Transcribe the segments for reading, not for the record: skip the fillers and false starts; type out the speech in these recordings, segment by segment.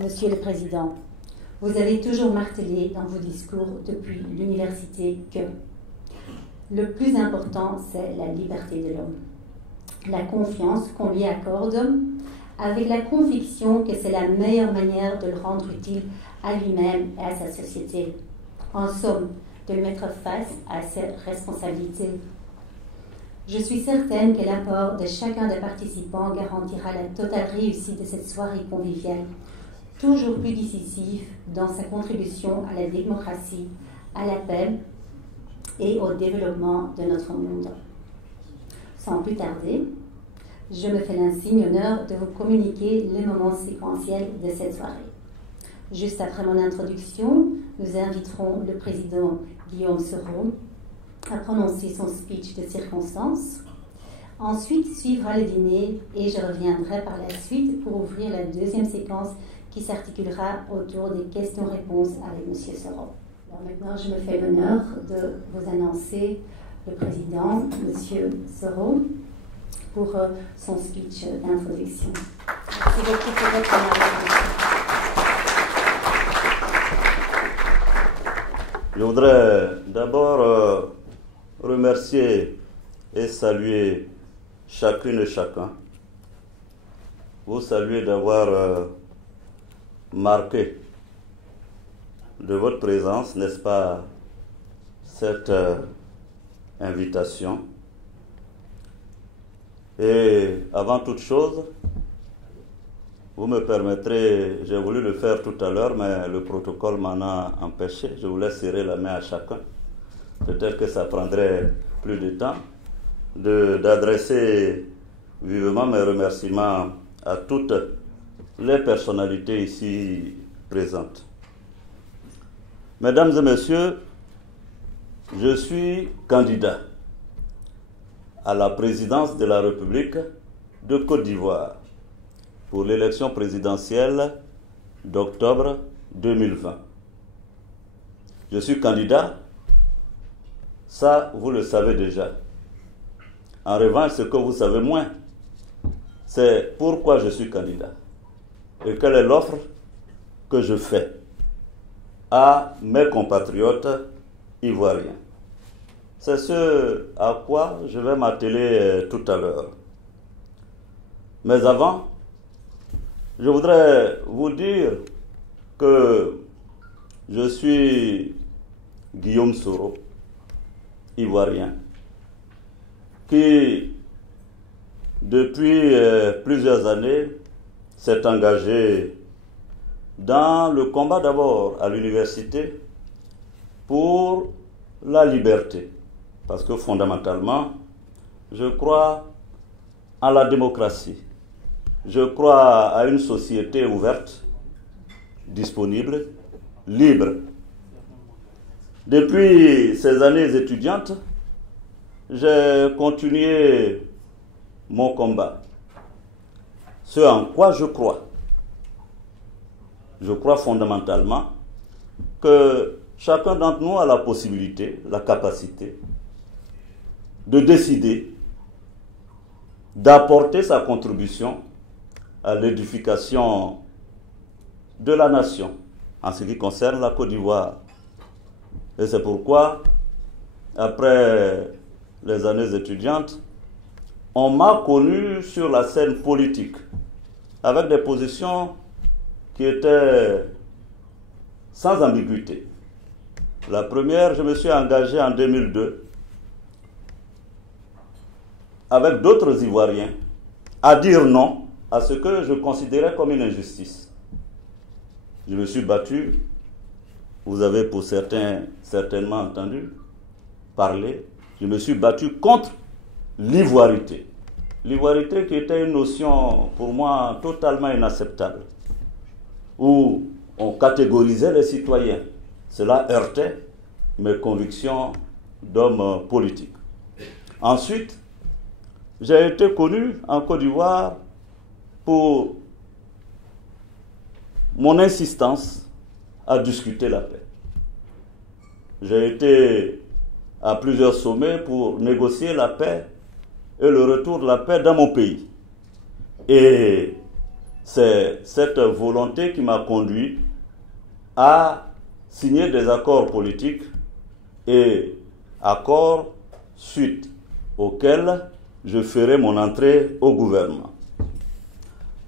Monsieur le Président, vous avez toujours martelé dans vos discours depuis l'université que le plus important, c'est la liberté de l'homme. La confiance qu'on lui accorde, avec la conviction que c'est la meilleure manière de le rendre utile à lui-même et à sa société. En somme, de le mettre face à ses responsabilités. Je suis certaine que l'apport de chacun des participants garantira la totale réussite de cette soirée conviviale, toujours plus décisive dans sa contribution à la démocratie, à la paix et au développement de notre monde. Sans plus tarder, je me fais l'insigne honneur de vous communiquer les moments séquentiels de cette soirée. Juste après mon introduction, nous inviterons le président Guillaume Soro à prononcer son speech de circonstance. Ensuite suivra le dîner et je reviendrai par la suite pour ouvrir la deuxième séquence qui s'articulera autour des questions-réponses avec M. Soro. Alors maintenant, je me fais l'honneur de vous annoncer le président, M. Soro, pour son speech d'introduction. Merci beaucoup pour votre attention. Je voudrais d'abord remercier et saluer chacune et chacun. Vous saluer d'avoir marqué de votre présence, n'est-ce pas, cette invitation. Et avant toute chose, vous me permettrez, j'ai voulu le faire tout à l'heure, mais le protocole m'en a empêché. Je voulais serrer la main à chacun. Peut-être que ça prendrait plus de temps d'adresser vivement mes remerciements à toutes les personnalités ici présentes. Mesdames et messieurs, je suis candidat à la présidence de la République de Côte d'Ivoire pour l'élection présidentielle d'octobre 2020. Je suis candidat, ça vous le savez déjà. En revanche, ce que vous savez moins, c'est pourquoi je suis candidat et quelle est l'offre que je fais à mes compatriotes ivoiriens. C'est ce à quoi je vais m'atteler tout à l'heure. Mais avant, je voudrais vous dire que je suis Guillaume Soro, ivoirien, qui depuis plusieurs années s'est engagé dans le combat d'abord à l'université pour la liberté. Parce que fondamentalement, je crois en la démocratie. Je crois à une société ouverte, disponible, libre. Depuis ces années étudiantes, j'ai continué mon combat. Ce en quoi je crois. Je crois fondamentalement que chacun d'entre nous a la possibilité, la capacité de décider, d'apporter sa contribution à l'édification de la nation en ce qui concerne la Côte d'Ivoire. Et c'est pourquoi, après les années étudiantes, on m'a connu sur la scène politique avec des positions qui étaient sans ambiguïté. La première, je me suis engagé en 2002 avec d'autres Ivoiriens à dire non à ce que je considérais comme une injustice. Je me suis battu, vous avez pour certains certainement entendu parler, je me suis battu contre l'ivoirité. L'ivoirité qui était une notion pour moi totalement inacceptable, où on catégorisait les citoyens. Cela heurtait mes convictions d'homme politique. Ensuite, j'ai été connu en Côte d'Ivoire pour mon insistance à discuter la paix. J'ai été à plusieurs sommets pour négocier la paix et le retour de la paix dans mon pays. Et c'est cette volonté qui m'a conduit à signer des accords politiques et accords suite auxquels je ferai mon entrée au gouvernement.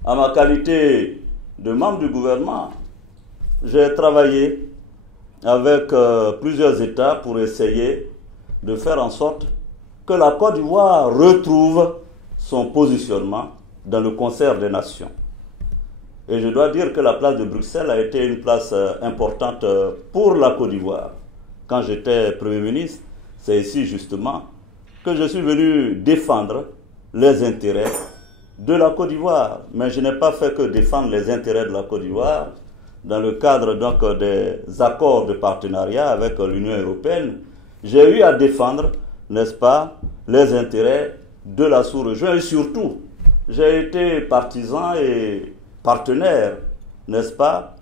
En ma qualité de membre du gouvernement, j'ai travaillé avec plusieurs États pour essayer de faire en sorte que la Côte d'Ivoire retrouve son positionnement dans le concert des nations. Et je dois dire que la place de Bruxelles a été une place importante pour la Côte d'Ivoire. Quand j'étais Premier ministre, c'est ici justement que je suis venu défendre les intérêts de la Côte d'Ivoire. Mais je n'ai pas fait que défendre les intérêts de la Côte d'Ivoire dans le cadre donc des accords de partenariat avec l'Union européenne. J'ai eu à défendre, n'est-ce pas, les intérêts de la sous-région et surtout, j'ai été partisan et partenaire, n'est-ce pas,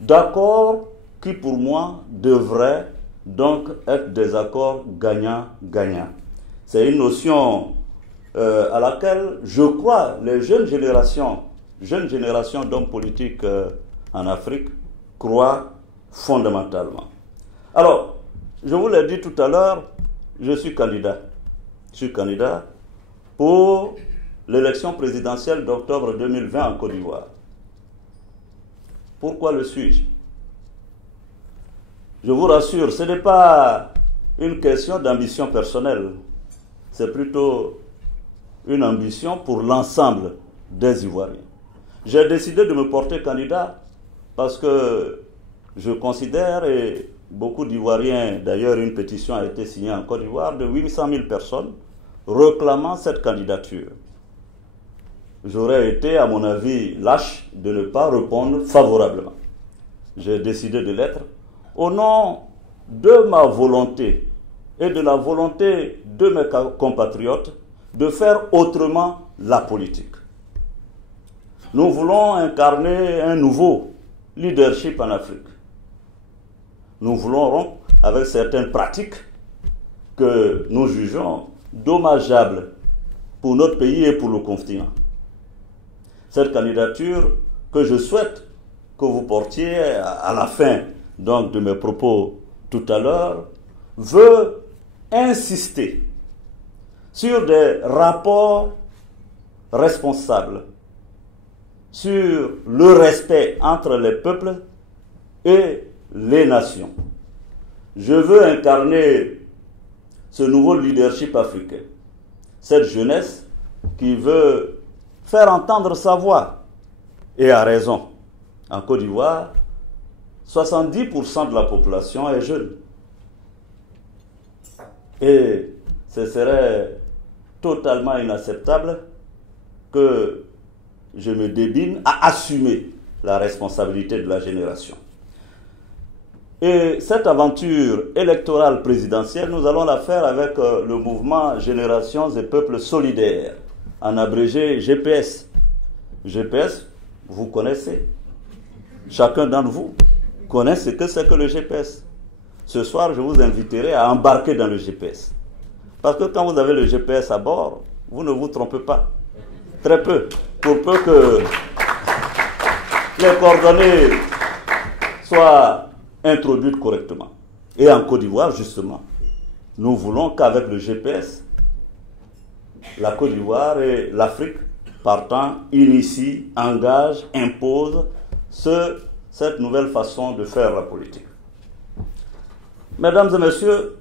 d'accords qui pour moi devraient donc être des accords gagnant-gagnant. C'est une notion à laquelle je crois les jeunes générations d'hommes politiques en Afrique croient fondamentalement. Alors, je vous l'ai dit tout à l'heure, je suis candidat. Je suis candidat pour l'élection présidentielle d'octobre 2020 en Côte d'Ivoire. Pourquoi le suis-je? Je vous rassure, ce n'est pas une question d'ambition personnelle. C'est plutôt une ambition pour l'ensemble des Ivoiriens. J'ai décidé de me porter candidat parce que je considère, et beaucoup d'Ivoiriens, d'ailleurs une pétition a été signée en Côte d'Ivoire de 800 000 personnes réclamant cette candidature. J'aurais été, à mon avis, lâche de ne pas répondre favorablement. J'ai décidé de l'être au nom de ma volonté et de la volonté de mes compatriotes de faire autrement la politique. Nous voulons incarner un nouveau leadership en Afrique. Nous voulons rompre avec certaines pratiques que nous jugeons dommageables pour notre pays et pour le continent. Cette candidature que je souhaite que vous portiez à la fin donc, de mes propos tout à l'heure veut insister sur des rapports responsables, sur le respect entre les peuples et les nations. Je veux incarner ce nouveau leadership africain, cette jeunesse qui veut faire entendre sa voix, et à raison. En Côte d'Ivoire, 70% de la population est jeune. Et ce serait totalement inacceptable que je me débine à assumer la responsabilité de la génération. Et cette aventure électorale présidentielle, nous allons la faire avec le mouvement Générations et Peuples Solidaires, en abrégé GPS. GPS, vous connaissez. Chacun d'entre vous connaît ce que c'est que le GPS. Ce soir, je vous inviterai à embarquer dans le GPS. Parce que quand vous avez le GPS à bord, vous ne vous trompez pas. Très peu. Pour peu que les coordonnées soient introduites correctement. Et en Côte d'Ivoire, justement, nous voulons qu'avec le GPS, la Côte d'Ivoire et l'Afrique, partant, initient, engagent, imposent cette nouvelle façon de faire la politique. Mesdames et messieurs,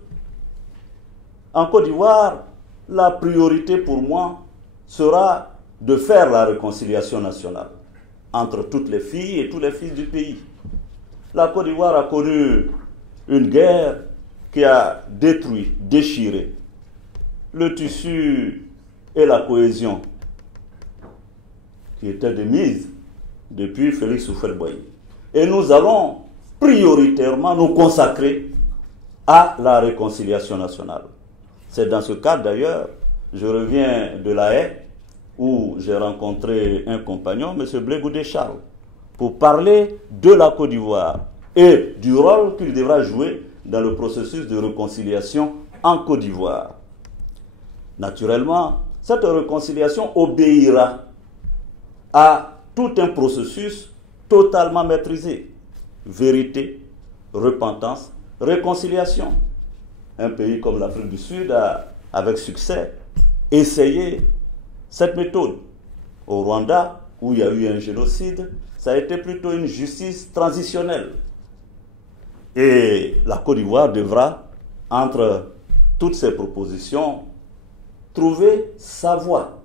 en Côte d'Ivoire, la priorité pour moi sera de faire la réconciliation nationale entre toutes les filles et tous les fils du pays. La Côte d'Ivoire a connu une guerre qui a détruit, déchiré le tissu et la cohésion qui étaient de mise depuis Félix Houphouët-Boigny. Et nous allons prioritairement nous consacrer à la réconciliation nationale. C'est dans ce cadre d'ailleurs, je reviens de La Haye, où j'ai rencontré un compagnon, M. Blé Goudé Charles, pour parler de la Côte d'Ivoire et du rôle qu'il devra jouer dans le processus de réconciliation en Côte d'Ivoire. Naturellement, cette réconciliation obéira à tout un processus totalement maîtrisé. Vérité, repentance, réconciliation. Un pays comme l'Afrique du Sud a, avec succès, essayé cette méthode. Au Rwanda, où il y a eu un génocide, ça a été plutôt une justice transitionnelle. Et la Côte d'Ivoire devra, entre toutes ces propositions, trouver sa voie.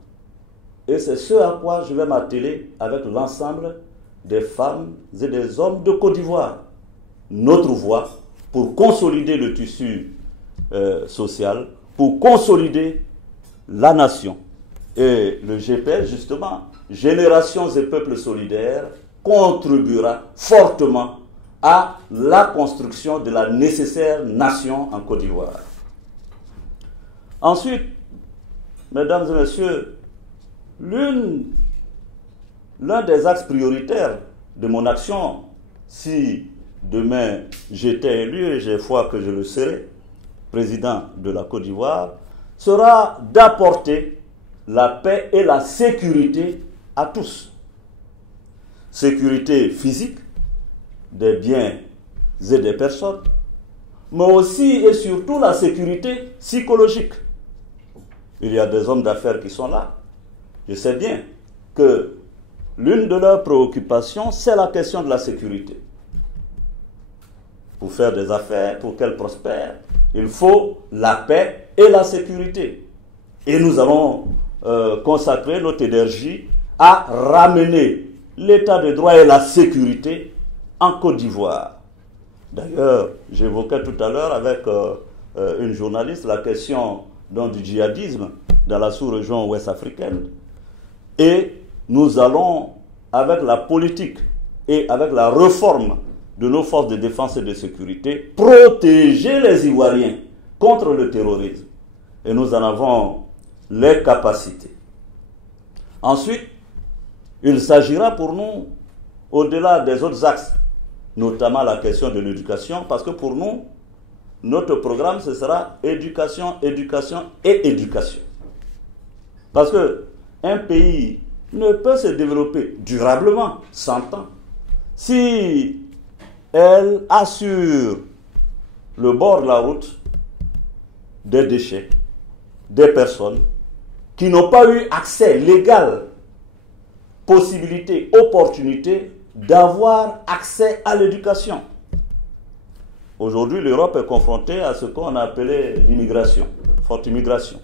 Et c'est ce à quoi je vais m'atteler avec l'ensemble des femmes et des hommes de Côte d'Ivoire. Notre voie pour consolider le tissu social, pour consolider la nation. Et le GPS, justement, Générations et Peuples Solidaires, contribuera fortement à la construction de la nécessaire nation en Côte d'Ivoire. Ensuite, mesdames et messieurs, l'un des axes prioritaires de mon action, si demain j'étais élu, et j'ai foi que je le serai, président de la Côte d'Ivoire, sera d'apporter la paix et la sécurité à tous. Sécurité physique, des biens et des personnes, mais aussi et surtout la sécurité psychologique. Il y a des hommes d'affaires qui sont là. Je sais bien que l'une de leurs préoccupations, c'est la question de la sécurité. Pour faire des affaires, pour qu'elles prospèrent, il faut la paix et la sécurité. Et nous allons consacrer notre énergie à ramener l'état de droit et la sécurité en Côte d'Ivoire. D'ailleurs, j'évoquais tout à l'heure avec une journaliste la question du djihadisme dans la sous-région ouest-africaine. Et nous allons, avec la politique et avec la réforme de nos forces de défense et de sécurité, protéger les Ivoiriens contre le terrorisme. Et nous en avons les capacités. Ensuite, il s'agira pour nous, au-delà des autres axes, notamment la question de l'éducation, parce que pour nous, notre programme, ce sera éducation, éducation et éducation. Parce qu'un pays ne peut se développer durablement, 100 ans, si elle assure le bord de la route des déchets, des personnes qui n'ont pas eu accès légal, possibilité, opportunité d'avoir accès à l'éducation. Aujourd'hui, l'Europe est confrontée à ce qu'on a appelé l'immigration, forte immigration.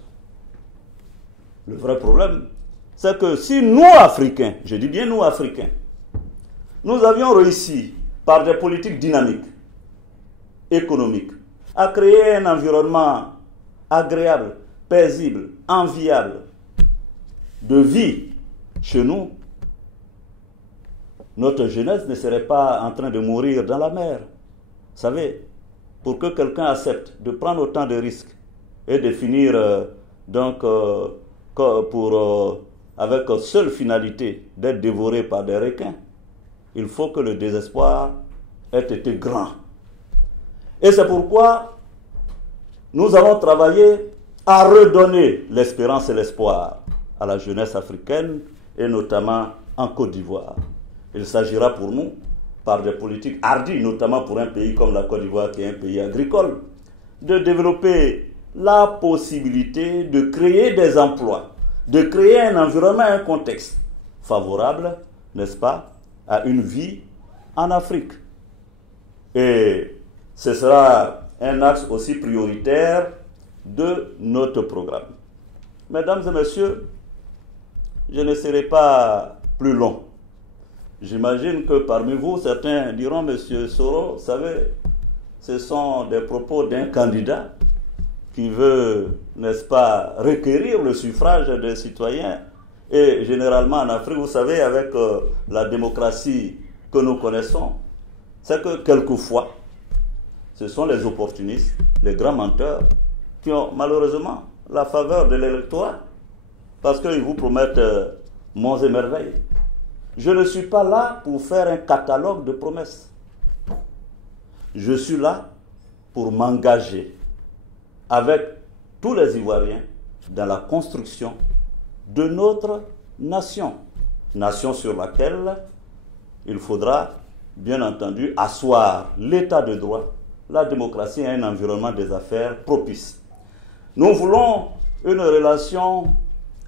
Le vrai problème, c'est que si nous, Africains, je dis bien nous, Africains, nous avions réussi par des politiques dynamiques, économiques, à créer un environnement agréable, paisible, enviable, de vie chez nous, notre jeunesse ne serait pas en train de mourir dans la mer. Vous savez, pour que quelqu'un accepte de prendre autant de risques et de finir avec seule finalité d'être dévoré par des requins, il faut que le désespoir ait été grand. Et c'est pourquoi nous allons travailler à redonner l'espérance et l'espoir à la jeunesse africaine et notamment en Côte d'Ivoire. Il s'agira pour nous, par des politiques hardies, notamment pour un pays comme la Côte d'Ivoire qui est un pays agricole, de développer la possibilité de créer des emplois, de créer un environnement, un contexte favorable, n'est-ce pas, à une vie en Afrique. Et ce sera un axe aussi prioritaire de notre programme. Mesdames et messieurs, je ne serai pas plus long. J'imagine que parmi vous, certains diront, Monsieur Soro, vous savez, ce sont des propos d'un candidat qui veut, n'est-ce pas, requérir le suffrage des citoyens. Et généralement en Afrique, vous savez, avec la démocratie que nous connaissons, c'est que quelquefois, ce sont les opportunistes, les grands menteurs, qui ont malheureusement la faveur de l'électorat, parce qu'ils vous promettent monts et merveilles. Je ne suis pas là pour faire un catalogue de promesses. Je suis là pour m'engager avec tous les Ivoiriens dans la construction de notre nation. nation sur laquelle il faudra, bien entendu, asseoir l'état de droit, la démocratie et un environnement des affaires propice. Nous voulons une relation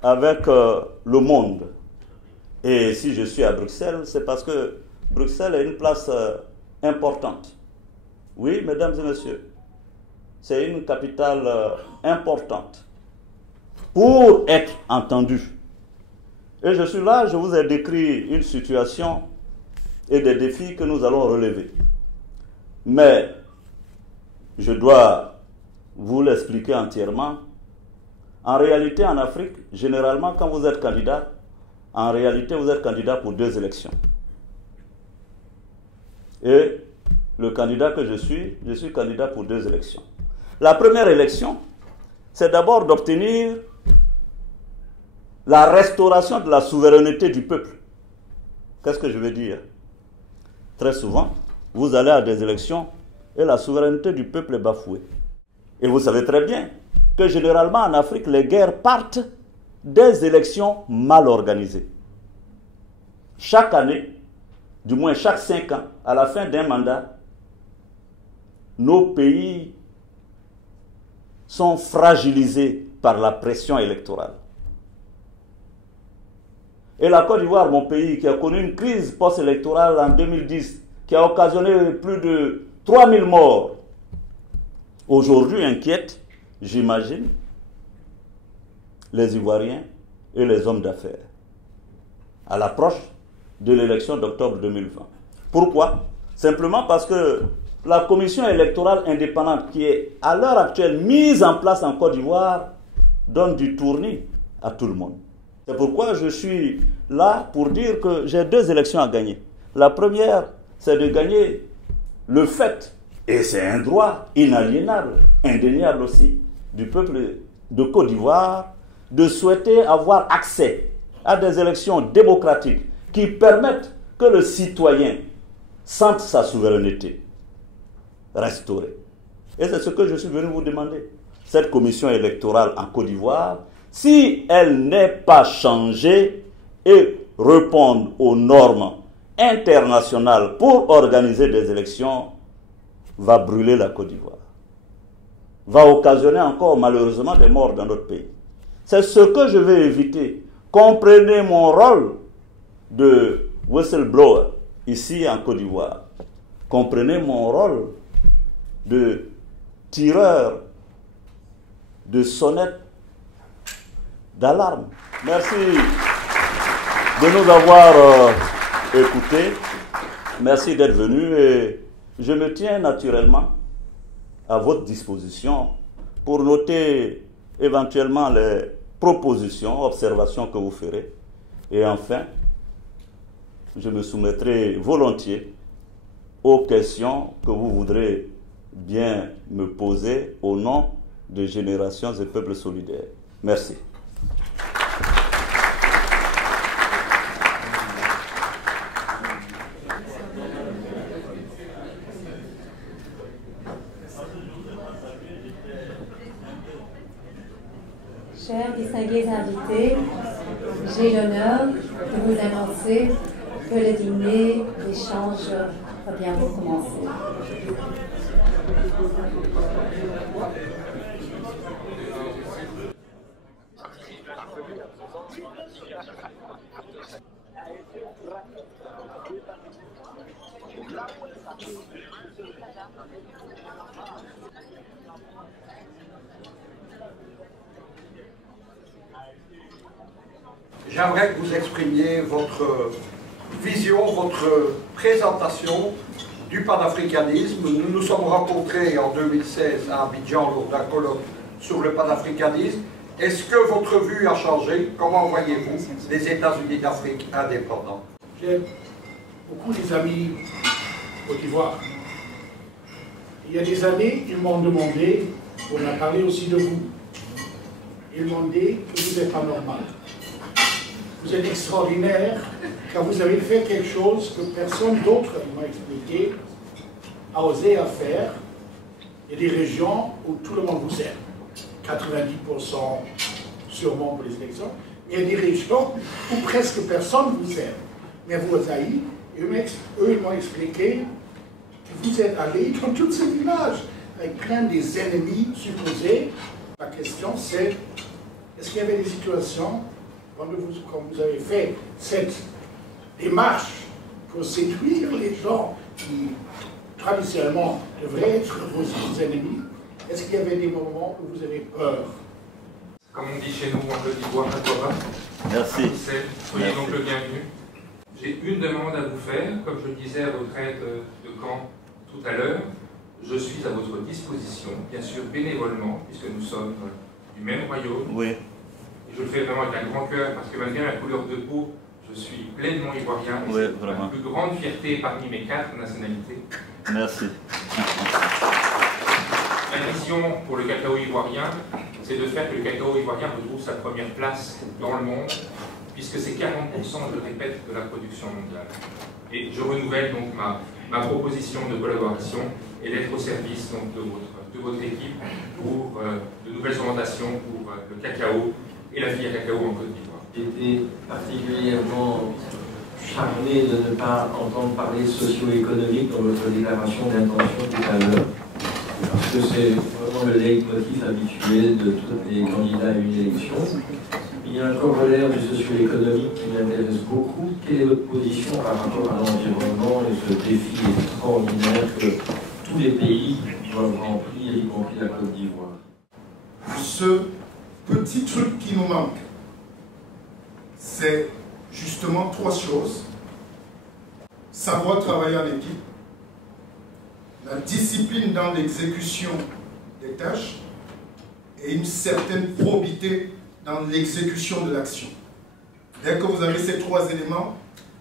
avec le monde. Et si je suis à Bruxelles, c'est parce que Bruxelles est une place importante. Oui, mesdames et messieurs, c'est une capitale importante pour être entendue. Et je suis là, je vous ai décrit une situation et des défis que nous allons relever. Mais je dois vous l'expliquer entièrement. En réalité, en Afrique, généralement, quand vous êtes candidat, en réalité, vous êtes candidat pour 2 élections. Et le candidat que je suis candidat pour 2 élections. La première élection, c'est d'abord d'obtenir la restauration de la souveraineté du peuple. Qu'est-ce que je veux dire? Très souvent, vous allez à des élections et la souveraineté du peuple est bafouée. Et vous savez très bien que généralement en Afrique, les guerres partent des élections mal organisées. Chaque année, du moins chaque 5 ans, à la fin d'un mandat, nos pays sont fragilisés par la pression électorale. Et la Côte d'Ivoire, mon pays, qui a connu une crise post-électorale en 2010, qui a occasionné plus de 3000 morts, aujourd'hui inquiète, j'imagine, les Ivoiriens et les hommes d'affaires à l'approche de l'élection d'octobre 2020. Pourquoi? Simplement parce que la commission électorale indépendante qui est à l'heure actuelle mise en place en Côte d'Ivoire donne du tournis à tout le monde. C'est pourquoi je suis là pour dire que j'ai 2 élections à gagner. La première, c'est de gagner le fait, et c'est un droit inaliénable, indéniable aussi, du peuple de Côte d'Ivoire, de souhaiter avoir accès à des élections démocratiques qui permettent que le citoyen sente sa souveraineté restaurée. Et c'est ce que je suis venu vous demander. Cette commission électorale en Côte d'Ivoire, si elle n'est pas changée et répond aux normes internationales pour organiser des élections, va brûler la Côte d'Ivoire. Va occasionner encore malheureusement des morts dans notre pays. C'est ce que je vais éviter. Comprenez mon rôle de whistleblower ici en Côte d'Ivoire. Comprenez mon rôle de tireur de sonnette d'alarme. Merci de nous avoir écoutés. Merci d'être venus et je me tiens naturellement à votre disposition pour noter éventuellement les propositions, observations que vous ferez. Et enfin, je me soumettrai volontiers aux questions que vous voudrez bien me poser au nom de Générations et Peuples Solidaires. Merci. Chers distingués invités, j'ai l'honneur de vous annoncer que le dîner d'échange va bientôt commencer. J'aimerais que vous exprimiez votre vision, votre présentation du panafricanisme. Nous nous sommes rencontrés en 2016 à Abidjan lors d'un colloque sur le panafricanisme. Est-ce que votre vue a changé? Comment voyez-vous les États-Unis d'Afrique indépendants? J'ai beaucoup d'amis Côte d'Ivoire. Il y a des années, ils m'ont demandé, on a parlé aussi de vous, ils m'ont dit que vous n'êtes pas normal. Vous êtes extraordinaire, car vous avez fait quelque chose que personne d'autre, il m'a expliqué, a osé à faire. Il y a des régions où tout le monde vous aime. 90% sûrement pour les élections. Il y a des régions où presque personne vous aime. Mais vos aïeux, eux, ils m'ont expliqué que vous êtes allés dans tous ces villages avec plein des ennemis supposés. La question c'est, est-ce qu'il y avait des situations, quand vous avez fait cette démarche pour séduire les gens qui, traditionnellement, devraient être vos ennemis, est-ce qu'il y avait des moments où vous avez peur? Comme on dit chez nous en Côte d'Ivoire, à toi pas. Merci. Soyez donc le bienvenu. J'ai une demande à vous faire, comme je le disais à votre aide de camp tout à l'heure. Je suis à votre disposition, bien sûr bénévolement, puisque nous sommes du même royaume. Oui. Et je le fais vraiment avec un grand cœur, parce que malgré ma couleur de peau, je suis pleinement ivoirien. Oui, c'est vraiment. ma plus grande fierté parmi mes 4 nationalités. Merci. Ma mission pour le cacao ivoirien, c'est de faire que le cacao ivoirien retrouve sa première place dans le monde, puisque c'est 40%, je le répète, de la production mondiale. Et je renouvelle donc ma proposition de collaboration et d'être au service donc, de votre équipe pour de nouvelles orientations pour le cacao et la filière cacao en Côte d'Ivoire. J'ai été particulièrement charmé de ne pas entendre parler socio-économique dans votre déclaration d'intention tout à l'heure, parce que c'est vraiment le leitmotiv habituel de tous les candidats à une élection. Il y a un corollaire du socio-économique qui m'intéresse beaucoup. Quelle est votre position par rapport à l'environnement et ce défi extraordinaire que tous les pays doivent remplir, y compris la Côte d'Ivoire? Ce petit truc qui nous manque, c'est justement 3 choses. Savoir travailler en équipe, la discipline dans l'exécution des tâches et une certaine probité dans l'exécution de l'action. Dès que vous avez ces 3 éléments,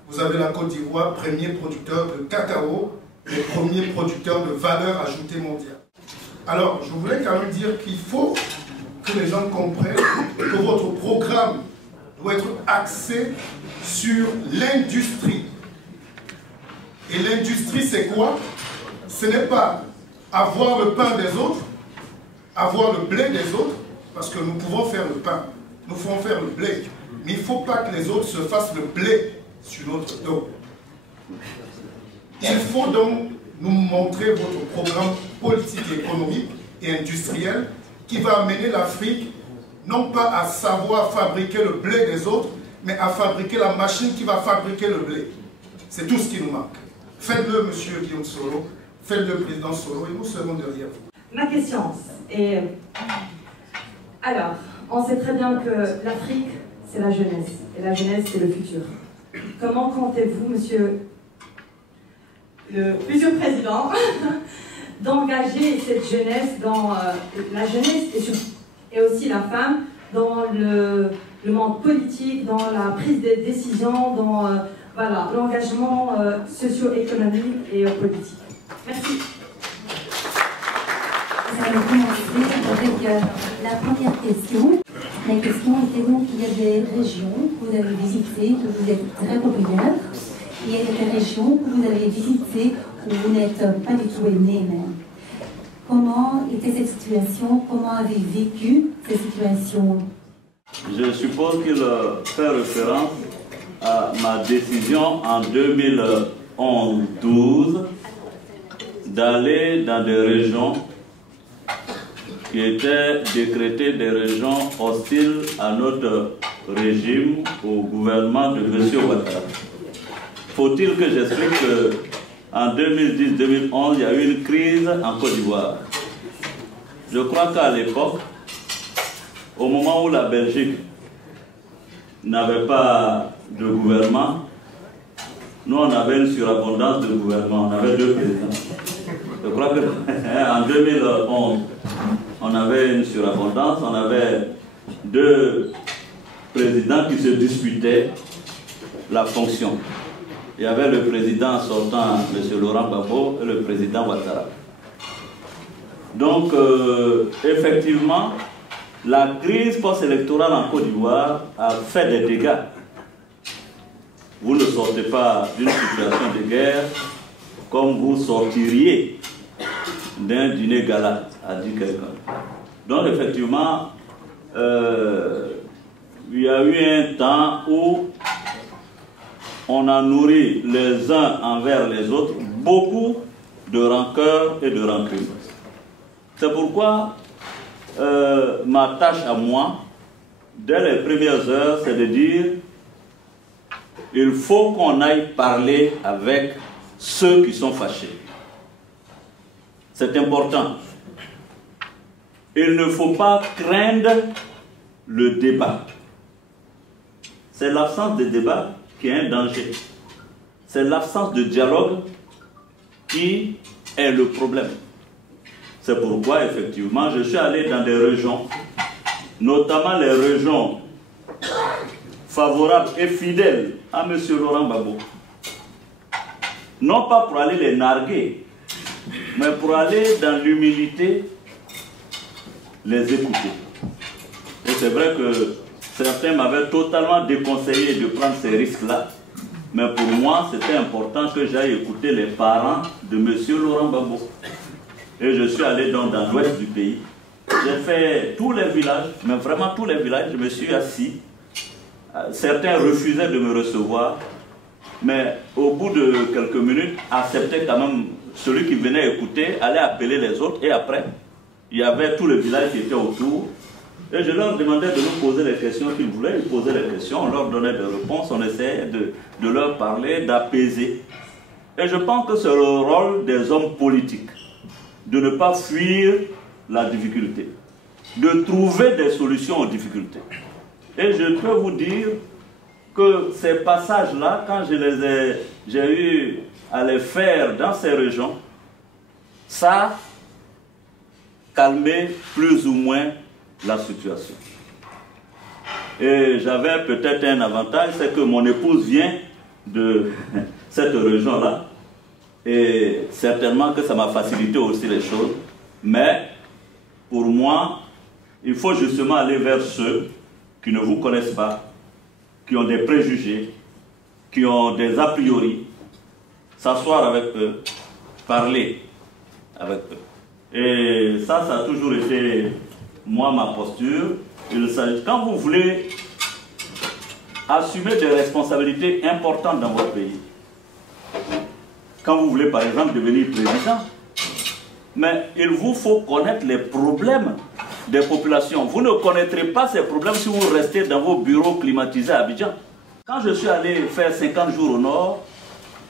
vous avez la Côte d'Ivoire, premier producteur de cacao, et premier producteur de valeur ajoutée mondiale. Alors, je voulais quand même dire qu'il faut que les gens comprennent que votre programme doit être axé sur l'industrie. Et l'industrie, c'est quoi? Ce n'est pas avoir le pain des autres, avoir le blé des autres, parce que nous pouvons faire le pain, nous pouvons faire le blé, mais il ne faut pas que les autres se fassent le blé sur notre dos. Il faut donc nous montrer votre programme politique, économique et industriel qui va amener l'Afrique non pas à savoir fabriquer le blé des autres, mais à fabriquer la machine qui va fabriquer le blé. C'est tout ce qui nous manque. Faites-le, monsieur Guillaume Soro, faites-le, président Soro, et nous serons derrière vous. Ma question est... Alors, on sait très bien que l'Afrique, c'est la jeunesse, et la jeunesse, c'est le futur. Comment comptez-vous, monsieur le futur président, d'engager cette jeunesse dans la jeunesse et aussi la femme dans le monde politique, dans la prise de décision, dans voilà, l'engagement socio-économique et politique. Merci. Nous allons commencer avec la première question. La question était donc, il y a des régions que vous avez visitées, que vous êtes très populaires, et il y a des régions que vous avez visitées où vous n'êtes pas du tout aimé même. Comment était cette situation? Comment avez-vous vécu cette situation? Je suppose qu'il fait référence à ma décision en 2011-12 d'aller dans des régions qui étaient décrétées des régions hostiles à notre régime, au gouvernement de M. Ouattara. Faut-il que j'explique qu'en 2010-2011, il y a eu une crise en Côte d'Ivoire. Je crois qu'à l'époque, au moment où la Belgique n'avait pas de gouvernement, nous on avait une surabondance de gouvernement, on avait 2 présidents. Je crois qu'en 2011, on avait une surabondance, on avait 2 présidents qui se disputaient la fonction. Il y avait le président sortant, M. Laurent Gbagbo, et le président Ouattara. Donc, effectivement, la crise post-électorale en Côte d'Ivoire a fait des dégâts. Vous ne sortez pas d'une situation de guerre comme vous sortiriez d'un dîner gala, a dit quelqu'un. Donc, effectivement, il y a eu un temps où on a nourri les uns envers les autres beaucoup de rancœur et de rancune. C'est pourquoi ma tâche à moi, dès les premières heures, c'est de dire il faut qu'on aille parler avec ceux qui sont fâchés. C'est important. Il ne faut pas craindre le débat. C'est l'absence de débat qui est un danger. C'est l'absence de dialogue qui est le problème. C'est pourquoi, effectivement, je suis allé dans des régions, notamment les régions favorables et fidèles à M. Laurent Gbagbo. Non pas pour aller les narguer, mais pour aller dans l'humilité les écouter. Et c'est vrai que certains m'avaient totalement déconseillé de prendre ces risques-là, mais pour moi, c'était important que j'aille écouter les parents de M. Laurent Gbagbo. Et je suis allé donc dans l'ouest du pays. J'ai fait tous les villages, mais vraiment tous les villages, je me suis assis. Certains refusaient de me recevoir, mais au bout de quelques minutes, acceptaient quand même celui qui venait écouter, allait appeler les autres, et après, il y avait tout le village qui était autour. Et je leur demandais de nous poser les questions qu'ils voulaient. Ils posaient les questions, on leur donnait des réponses, on essayait de leur parler, d'apaiser. Et je pense que c'est le rôle des hommes politiques, de ne pas fuir la difficulté, de trouver des solutions aux difficultés. Et je peux vous dire que ces passages-là, quand j'ai eu à les faire dans ces régions, ça calmait plus ou moins la situation. Et j'avais peut-être un avantage, c'est que mon épouse vient de cette région-là, et certainement que ça m'a facilité aussi les choses, mais pour moi, il faut justement aller vers ceux qui ne vous connaissent pas, qui ont des préjugés, qui ont des a priori, s'asseoir avec eux, parler avec eux. Et ça a toujours été, moi, ma posture. Quand vous voulez assumer des responsabilités importantes dans votre pays, quand vous voulez, par exemple, devenir président, mais il vous faut connaître les problèmes des populations. Vous ne connaîtrez pas ces problèmes si vous restez dans vos bureaux climatisés à Abidjan. Quand je suis allé faire 50 jours au nord,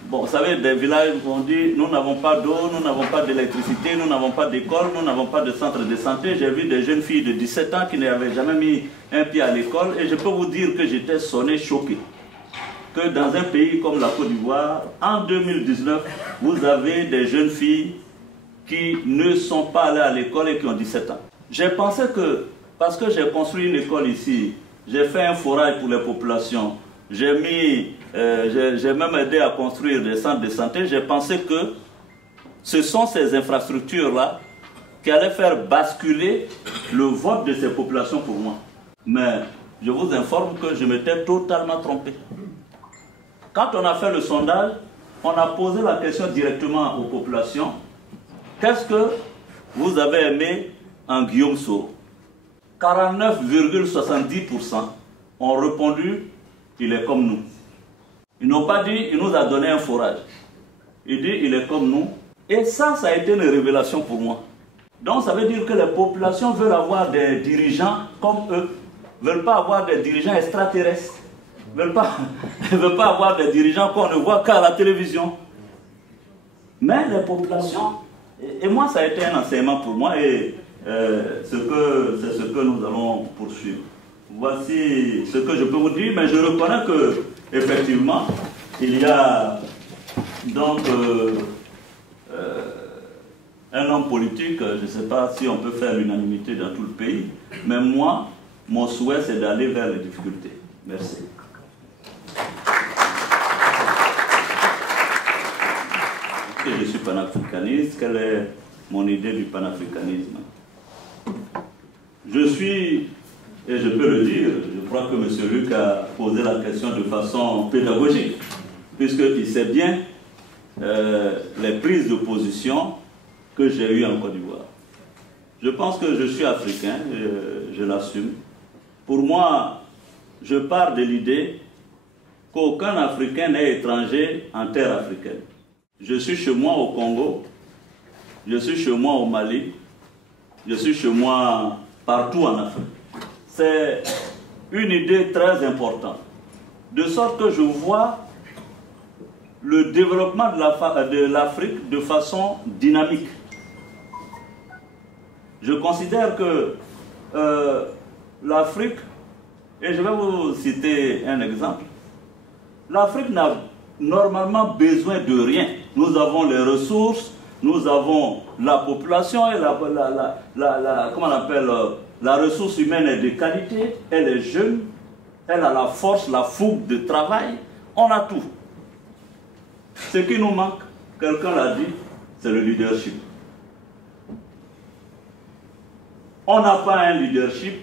bon, vous savez, des villages où on dit nous n'avons pas d'eau, nous n'avons pas d'électricité, nous n'avons pas d'école, nous n'avons pas de centre de santé. J'ai vu des jeunes filles de 17 ans qui n'avaient jamais mis un pied à l'école, et je peux vous dire que j'étais sonné, choqué. Que dans un pays comme la Côte d'Ivoire, en 2019, vous avez des jeunes filles qui ne sont pas allées à l'école et qui ont 17 ans. J'ai pensé que, parce que j'ai construit une école ici, j'ai fait un forage pour les populations, j'ai même aidé à construire des centres de santé, j'ai pensé que ce sont ces infrastructures-là qui allaient faire basculer le vote de ces populations pour moi. Mais je vous informe que je m'étais totalement trompé. Quand on a fait le sondage, on a posé la question directement aux populations. Qu'est-ce que vous avez aimé en Guillaume Soro? 49,70% ont répondu il est comme nous. Ils n'ont pas dit il nous a donné un forage. Ils disent il est comme nous. Et ça a été une révélation pour moi. Donc ça veut dire que les populations veulent avoir des dirigeants comme eux. Ne veulent pas avoir des dirigeants extraterrestres. Ne veulent pas avoir des dirigeants qu'on ne voit qu'à la télévision. Mais les populations, et moi ça a été un enseignement pour moi, et c'est ce que nous allons poursuivre. Voici ce que je peux vous dire, mais je reconnais que effectivement il y a donc un homme politique, je ne sais pas si on peut faire l'unanimité dans tout le pays, mais moi, mon souhait c'est d'aller vers les difficultés. Merci. Je suis panafricaniste. Quelle est mon idée du panafricanisme? Je suis, et je peux le dire, je crois que M. Luc a posé la question de façon pédagogique, puisqu'il sait bien les prises de position que j'ai eues en Côte d'Ivoire. Je pense que je suis africain, je l'assume. Pour moi, je pars de l'idée qu'aucun Africain n'est étranger en terre africaine. Je suis chez moi au Congo, je suis chez moi au Mali, je suis chez moi partout en Afrique. C'est une idée très importante, de sorte que je vois le développement de l'Afrique de façon dynamique. Je considère que l'Afrique, et je vais vous citer un exemple, l'Afrique n'a normalement besoin de rien. Nous avons les ressources, nous avons la population et comment on appelle, la ressource humaine est de qualité, elle est jeune, elle a la force, la fougue de travail, on a tout. Ce qui nous manque, quelqu'un l'a dit, c'est le leadership. On n'a pas un leadership,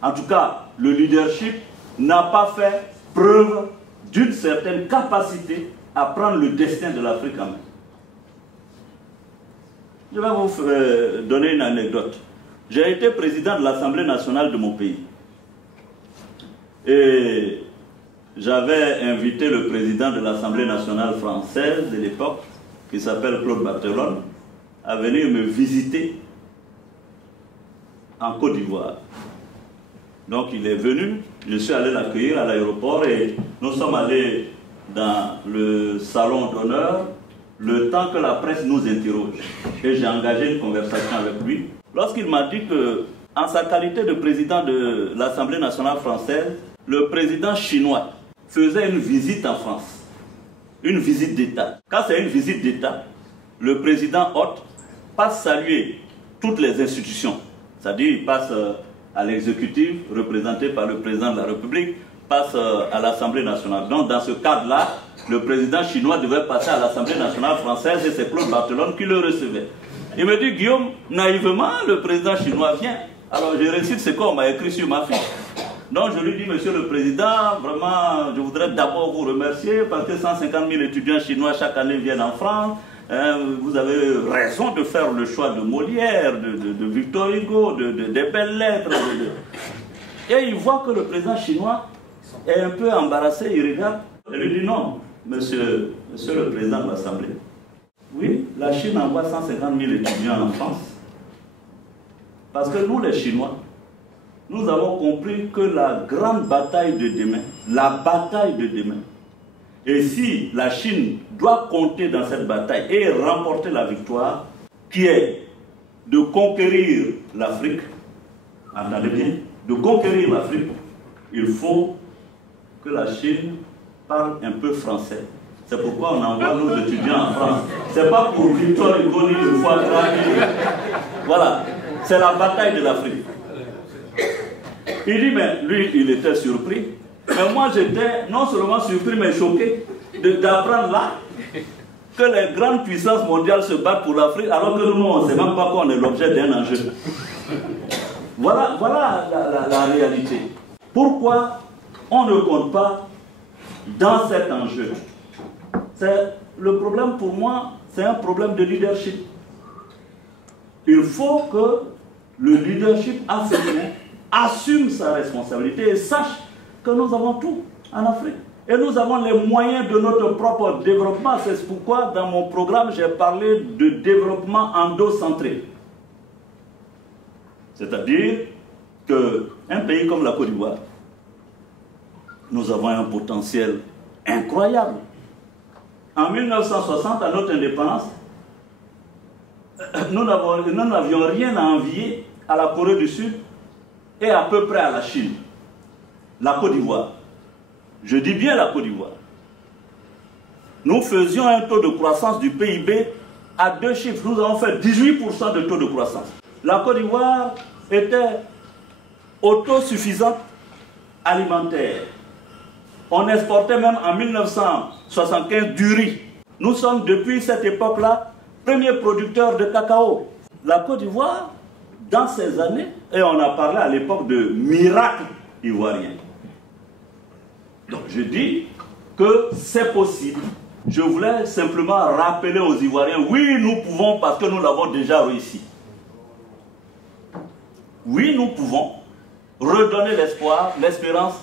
en tout cas, le leadership n'a pas fait preuve d'une certaine capacité à prendre le destin de l'Afrique en main. Je vais vous donner une anecdote. J'ai été président de l'Assemblée nationale de mon pays. Et j'avais invité le président de l'Assemblée nationale française de l'époque, qui s'appelle Claude Barthelone, à venir me visiter en Côte d'Ivoire. Donc il est venu, je suis allé l'accueillir à l'aéroport et nous sommes allés dans le salon d'honneur le temps que la presse nous interroge. Et j'ai engagé une conversation avec lui. Lorsqu'il m'a dit que, en sa qualité de président de l'Assemblée nationale française, le président chinois faisait une visite en France, une visite d'État. Quand c'est une visite d'État, le président hôte passe saluer toutes les institutions. C'est-à-dire, il passe à l'exécutif, représenté par le président de la République, passe à l'Assemblée nationale. Donc, dans ce cadre-là, le président chinois devait passer à l'Assemblée nationale française et c'est Claude Barthelone qui le recevait. Il me dit, Guillaume, naïvement, le président chinois vient. Alors, je récite ce qu'on m'a écrit sur ma fiche. Donc, je lui dis, monsieur le président, vraiment, je voudrais d'abord vous remercier parce que 150 000 étudiants chinois chaque année viennent en France. Vous avez raison de faire le choix de Molière, de Victor Hugo, des belles lettres. Et il voit que le président chinois est un peu embarrassé, il regarde. Il lui dit non, monsieur le président de l'Assemblée. Oui, la Chine envoie 150 000 étudiants en France. Parce que nous, les Chinois, nous avons compris que la grande bataille de demain, et si la Chine doit compter dans cette bataille et remporter la victoire, qui est de conquérir l'Afrique, entendez bien, de conquérir l'Afrique, il faut que la Chine parle un peu français. C'est pourquoi on envoie nos étudiants en France. C'est pas pour Victor Hugo ni une fois grave. Voilà, c'est la bataille de l'Afrique. Il dit, mais lui, il était surpris. Mais moi, j'étais non seulement surpris, mais choqué d'apprendre là que les grandes puissances mondiales se battent pour l'Afrique, alors que nous, on ne sait même pas qu'on est l'objet d'un enjeu. Voilà la réalité. Pourquoi on ne compte pas dans cet enjeu? Le problème pour moi, c'est un problème de leadership. Il faut que le leadership africain assume sa responsabilité et sache que nous avons tout en Afrique. Et nous avons les moyens de notre propre développement. C'est pourquoi dans mon programme, j'ai parlé de développement endocentré. C'est-à-dire qu'un pays comme la Côte d'Ivoire, nous avons un potentiel incroyable. En 1960, à notre indépendance, nous n'avions rien à envier à la Corée du Sud et à peu près à la Chine. La Côte d'Ivoire. Je dis bien la Côte d'Ivoire. Nous faisions un taux de croissance du PIB à 2 chiffres. Nous avons fait 18% de taux de croissance. La Côte d'Ivoire était autosuffisante alimentaire. On exportait même en 1975 du riz. Nous sommes depuis cette époque-là premier producteur de cacao. La Côte d'Ivoire, dans ces années, et on a parlé à l'époque de miracle ivoirien. Donc je dis que c'est possible. Je voulais simplement rappeler aux Ivoiriens, oui, nous pouvons parce que nous l'avons déjà réussi. Oui, nous pouvons redonner l'espoir, l'espérance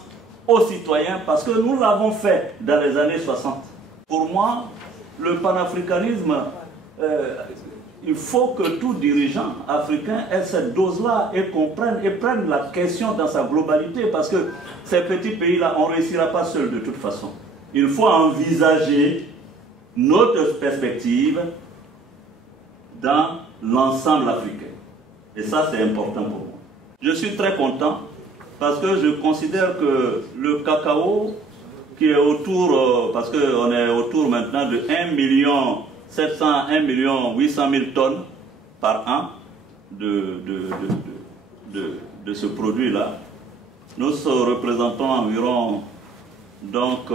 aux citoyens, parce que nous l'avons fait dans les années 60. Pour moi, le panafricanisme, il faut que tout dirigeant africain ait cette dose-là et comprenne et prenne la question dans sa globalité, parce que ces petits pays-là, on ne réussira pas seul de toute façon. Il faut envisager notre perspective dans l'ensemble africain. Et ça, c'est important pour moi. Je suis très content parce que je considère que le cacao qui est autour, parce qu'on est autour maintenant de 1,8 tonnes par an de ce produit-là. Nous représentons environ, donc,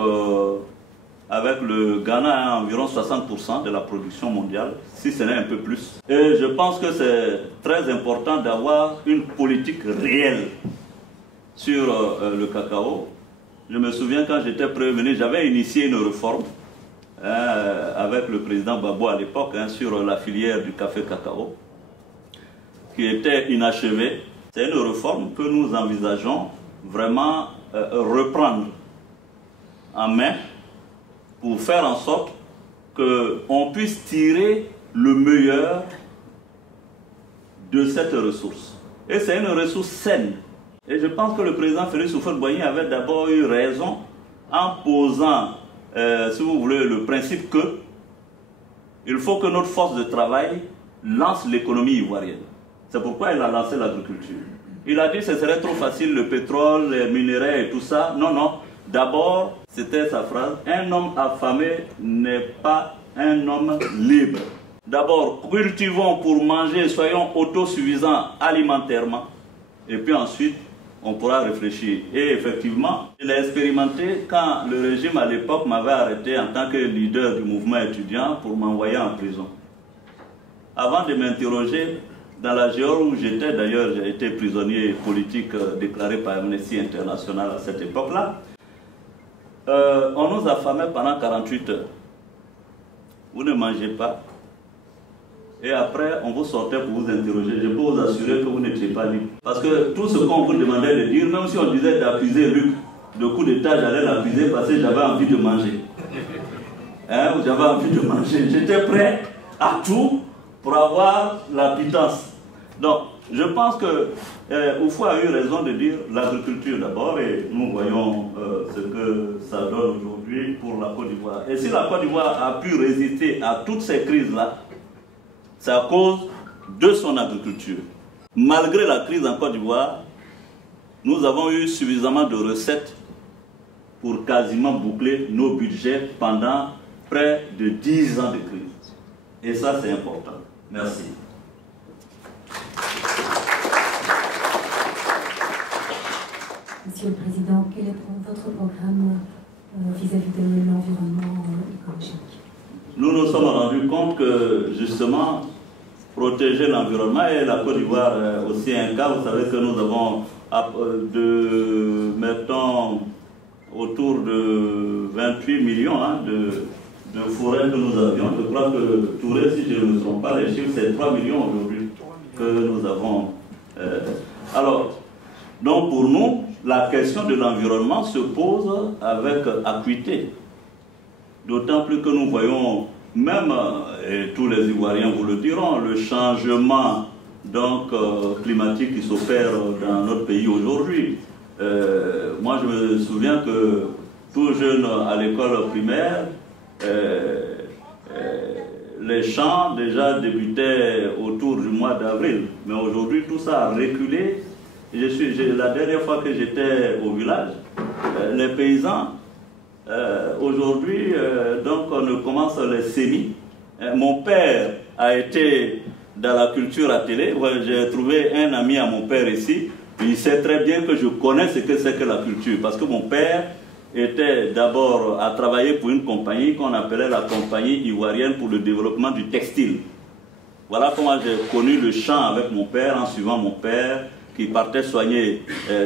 avec le Ghana, environ 60% de la production mondiale, si ce n'est un peu plus. Et je pense que c'est très important d'avoir une politique réelle sur le cacao. Je me souviens quand j'étais Premier ministre, j'avais initié une réforme avec le président Babo à l'époque sur la filière du café-cacao qui était inachevée. C'est une réforme que nous envisageons vraiment reprendre en main pour faire en sorte qu'on puisse tirer le meilleur de cette ressource. Et c'est une ressource saine. Et je pense que le président Félix Houphouët-Boigny avait d'abord eu raison en posant, si vous voulez, le principe que il faut que notre force de travail lance l'économie ivoirienne. C'est pourquoi il a lancé l'agriculture. Il a dit que ce serait trop facile, le pétrole, les minerais et tout ça. Non, non. D'abord, c'était sa phrase, un homme affamé n'est pas un homme libre. D'abord, cultivons pour manger, soyons autosuffisants alimentairement. Et puis ensuite, on pourra réfléchir. Et effectivement, je l'ai expérimenté quand le régime à l'époque m'avait arrêté en tant que leader du mouvement étudiant pour m'envoyer en prison. Avant de m'interroger, dans la Géorgie où j'étais, d'ailleurs j'ai été prisonnier politique déclaré par Amnesty International à cette époque-là, on nous affamait pendant 48 heures. Vous ne mangez pas. Et après, on vous sortait pour vous interroger. Je peux vous assurer que vous n'étiez pas libre. Parce que tout ce qu'on vous demandait de dire, même si on disait d'accuser Luc de coup d'État, j'allais l'accuser parce que j'avais envie de manger. J'avais envie de manger. J'étais prêt à tout pour avoir la pitance. Donc, je pense que Oufou a eu raison de dire l'agriculture d'abord, et nous voyons ce que ça donne aujourd'hui pour la Côte d'Ivoire. Et si la Côte d'Ivoire a pu résister à toutes ces crises-là, c'est à cause de son agriculture. Malgré la crise en Côte d'Ivoire, nous avons eu suffisamment de recettes pour quasiment boucler nos budgets pendant près de 10 ans de crise. Et ça, c'est important. Merci. Monsieur le Président, quel est votre programme vis-à-vis de l'environnement écologique? Nous nous sommes rendus compte que, justement, protéger l'environnement, et la Côte d'Ivoire est aussi un cas. Vous savez que nous avons, mettons, autour de 28 millions de forêts que nous avions. Je crois que Touré, si je ne me trompe pas, les chiffres, c'est 3 millions aujourd'hui que nous avons. Alors, donc pour nous, la question de l'environnement se pose avec acuité. D'autant plus que nous voyons, même, et tous les Ivoiriens vous le diront, le changement donc, climatique qui s'opère dans notre pays aujourd'hui. Moi, je me souviens que tout jeune à l'école primaire, les champs déjà débutaient autour du mois d'avril. Mais aujourd'hui, tout ça a reculé. La dernière fois que j'étais au village, les paysans, aujourd'hui, donc on commence les semis. Mon père a été dans la culture à télé. J'ai trouvé un ami à mon père ici. Il sait très bien que je connais ce que c'est que la culture. Parce que mon père était d'abord à travailler pour une compagnie qu'on appelait la compagnie ivoirienne pour le développement du textile. Voilà comment j'ai connu le champ avec mon père, en suivant mon père, qui partait soigner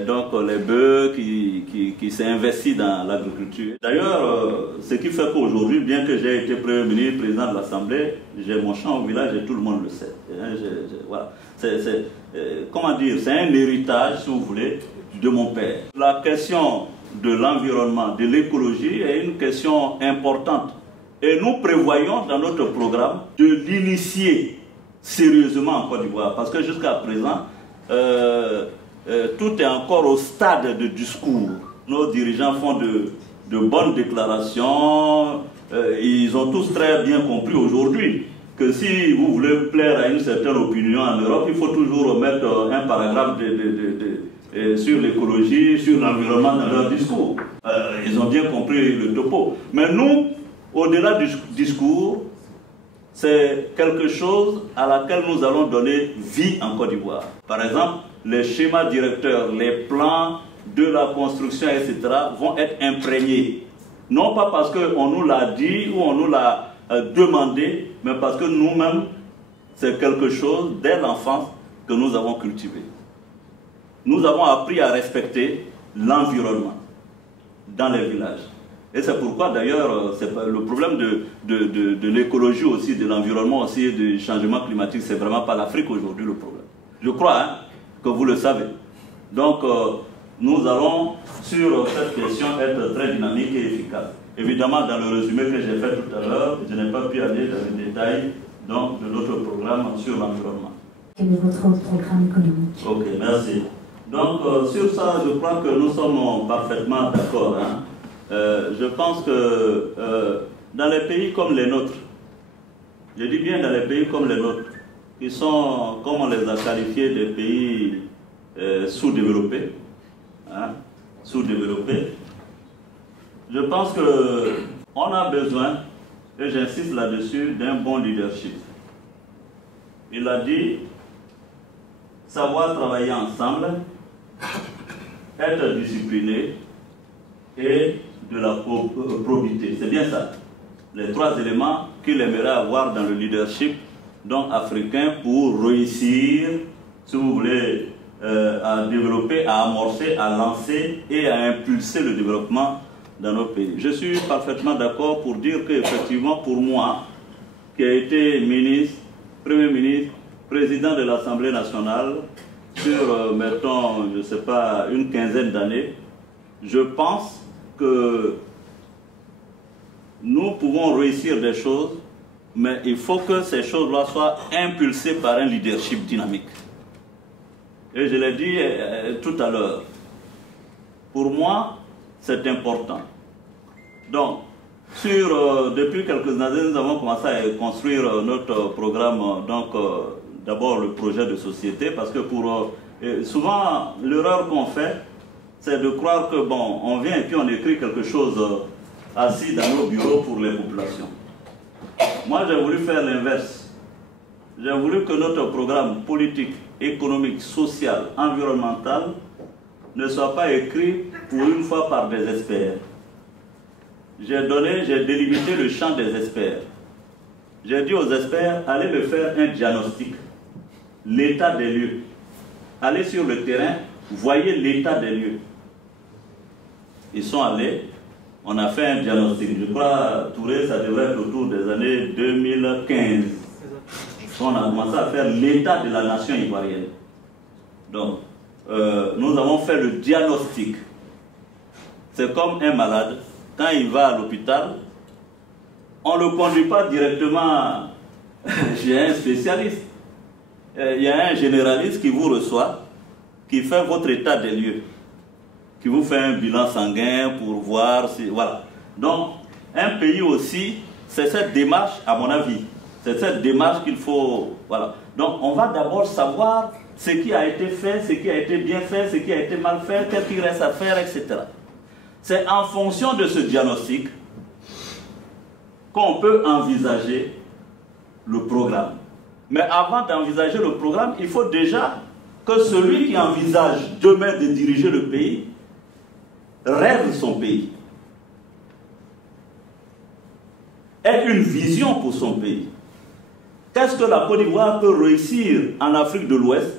donc les bœufs, qui s'est investi dans l'agriculture. D'ailleurs, ce qui fait qu'aujourd'hui, bien que j'ai été Premier ministre, président de l'Assemblée, j'ai mon champ au village et tout le monde le sait. Voilà. Comment dire, c'est un héritage, si vous voulez, de mon père. La question de l'environnement, de l'écologie est une question importante. Et nous prévoyons dans notre programme de l'initier sérieusement en Côte d'Ivoire. Parce que jusqu'à présent, tout est encore au stade de discours. Nos dirigeants font de bonnes déclarations. Ils ont tous très bien compris aujourd'hui que si vous voulez plaire à une certaine opinion en Europe, il faut toujours mettre un paragraphe sur l'écologie, sur l'environnement dans leur discours. Ils ont bien compris le topo. Mais nous, au-delà du discours, c'est quelque chose à laquelle nous allons donner vie en Côte d'Ivoire. Par exemple, les schémas directeurs, les plans de la construction, etc. vont être imprégnés. Non pas parce qu'on nous l'a dit ou on nous l'a demandé, mais parce que nous-mêmes, c'est quelque chose dès l'enfance que nous avons cultivé. Nous avons appris à respecter l'environnement dans les villages. Et c'est pourquoi d'ailleurs, le problème de l'écologie aussi, de l'environnement aussi, du changement climatique, c'est vraiment pas l'Afrique aujourd'hui le problème. Je crois que vous le savez. Donc, nous allons sur cette question être très dynamique et efficace. Évidemment, dans le résumé que j'ai fait tout à l'heure, je n'ai pas pu aller dans les détails donc, de notre programme sur l'environnement. Quel est votre programme économique? Ok, merci. Donc, sur ça, je crois que nous sommes parfaitement d'accord. Je pense que dans les pays comme les nôtres, je dis bien dans les pays comme les nôtres, qui sont, comme on les a qualifiés, des pays sous-développés, sous-développés, je pense qu'on a besoin, et j'insiste là-dessus, d'un bon leadership. Il a dit, savoir travailler ensemble, être discipliné et de la probité. C'est bien ça. Les trois éléments qu'il aimerait avoir dans le leadership donc africain pour réussir, si vous voulez, à développer, à amorcer, à lancer et à impulser le développement dans nos pays. Je suis parfaitement d'accord pour dire qu'effectivement, pour moi, qui a été ministre, Premier ministre, président de l'Assemblée nationale, sur, mettons, je ne sais pas, une quinzaine d'années, je pense que nous pouvons réussir des choses, mais il faut que ces choses-là soient impulsées par un leadership dynamique. Et je l'ai dit tout à l'heure, pour moi, c'est important. Donc, depuis quelques années, nous avons commencé à construire notre programme, donc d'abord le projet de société, parce que souvent, l'erreur qu'on fait, c'est de croire que, bon, on vient et puis on écrit quelque chose assis dans nos bureaux pour les populations. Moi, j'ai voulu faire l'inverse. J'ai voulu que notre programme politique, économique, social, environnemental ne soit pas écrit pour une fois par des experts. J'ai délimité le champ des experts. J'ai dit aux experts, allez me faire un diagnostic, l'état des lieux. Allez sur le terrain, voyez l'état des lieux. Ils sont allés, on a fait un diagnostic. Je crois, Touré, ça devrait être autour des années 2015. On a commencé à faire l'état de la nation ivoirienne. Donc, nous avons fait le diagnostic. C'est comme un malade. Quand il va à l'hôpital, on ne le conduit pas directement chez un spécialiste. Il y a un généraliste qui vous reçoit, qui fait votre état des lieux, qui vous fait un bilan sanguin pour voir si... Voilà. Donc, un pays aussi, c'est cette démarche, à mon avis, c'est cette démarche qu'il faut... Voilà. Donc, on va d'abord savoir ce qui a été fait, ce qui a été bien fait, ce qui a été mal fait, qu'est-ce qu'il reste à faire, etc. C'est en fonction de ce diagnostic qu'on peut envisager le programme. Mais avant d'envisager le programme, il faut déjà que celui qui envisage demain de diriger le pays rêve son pays, ait une vision pour son pays. Qu'est-ce que la Côte d'Ivoire peut réussir en Afrique de l'Ouest,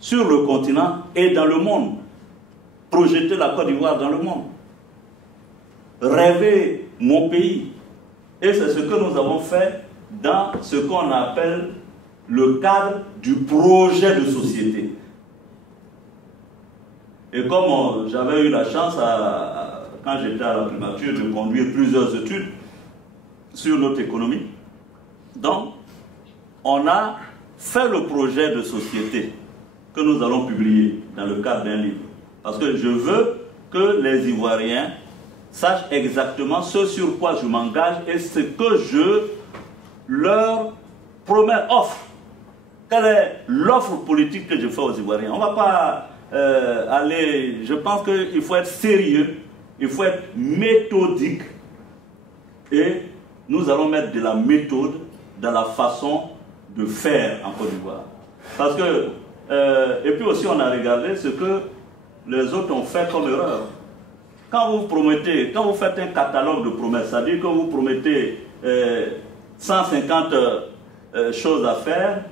sur le continent et dans le monde? Projeter la Côte d'Ivoire dans le monde. Rêver mon pays. Et c'est ce que nous avons fait dans ce qu'on appelle le cadre du projet de société. Et comme j'avais eu la chance, quand j'étais à la primature, de conduire plusieurs études sur notre économie, donc on a fait le projet de société que nous allons publier dans le cadre d'un livre. Parce que je veux que les Ivoiriens sachent exactement ce sur quoi je m'engage et ce que je leur promets, offre. Quelle est l'offre politique que je fais aux Ivoiriens? On ne va pas aller... Je pense qu'il faut être sérieux, il faut être méthodique. Et nous allons mettre de la méthode dans la façon de faire en Côte d'Ivoire. Parce que... et puis aussi on a regardé ce que les autres ont fait comme erreur. Quand vous promettez, quand vous faites un catalogue de promesses, c'est-à-dire que vous promettez 150 choses à faire,